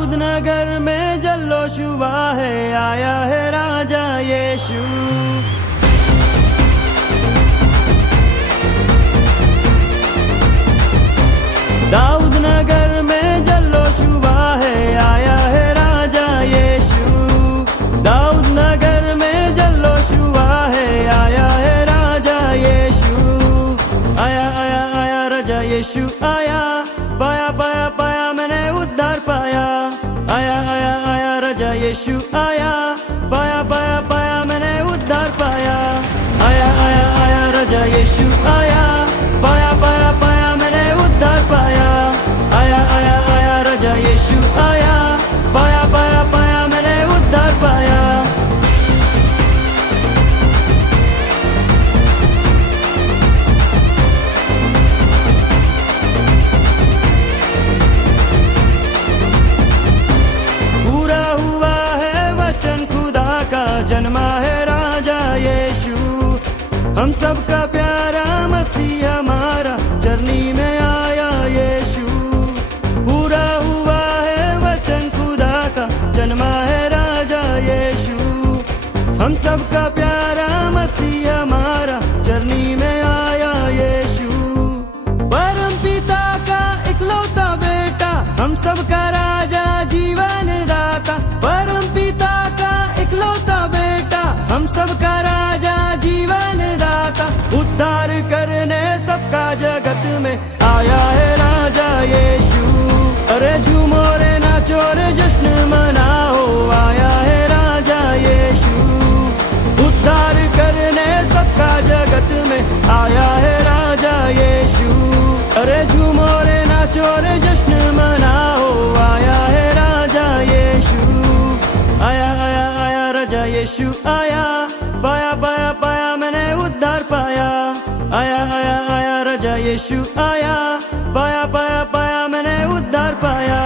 दाऊद नगर में जल्लोश हुआ है, आया है राजा यीशु। दाऊद नगर में जल्लोश हुआ है, आया है राजा यीशु। दाऊद नगर में जल्लोश हुआ है, आया है राजा यीशु। आया आया आया राजा यीशु आया, पाया पाया पाया मैंने उद्धार पाया। आया आया आया राजा यीशु आया, पाया पाया पाया मैंने उद्धार पाया। आया आया आया राजा यीशु आया, पाया पाया पाया मैंने उद्धार पाया। आया आया आया राजा यीशु आया, पाया पाया पाया मैंने उद्धार पाया। पूरा हुआ है वचन खुदा का, जन्मा है राजा यीशु। हम सबका प्यारा मसीह हमारा चरनी में आया यीशु। पूरा हुआ है वचन खुदा का, जन्मा है राजा यीशु। हम सबका प्यारा मसीह हमारा चरनी में आया यीशु। परम पिता का इकलौता बेटा, हम सबका राजा जीवन दाता। परम पिता का इकलौता बेटा, हम सबका राजा जीवन दाता। उद्धार करने सबका जगत में आया है राजा यीशु। अरे झूमो रे नाचो रे जश्न मनाओ, आया है राजा यीशु। उद्धार करने सबका जगत में आया है राजा यीशु। अरे झूमो रे नाचो रे जश्न मनाओ, आया है राजा यीशु। आया आया आया राजा यीशु आया, पाया पाया पाया मैंने उद्धार पाया। आया आया आया राजा यीशु आया, पाया पाया पाया मैंने उद्धार पाया।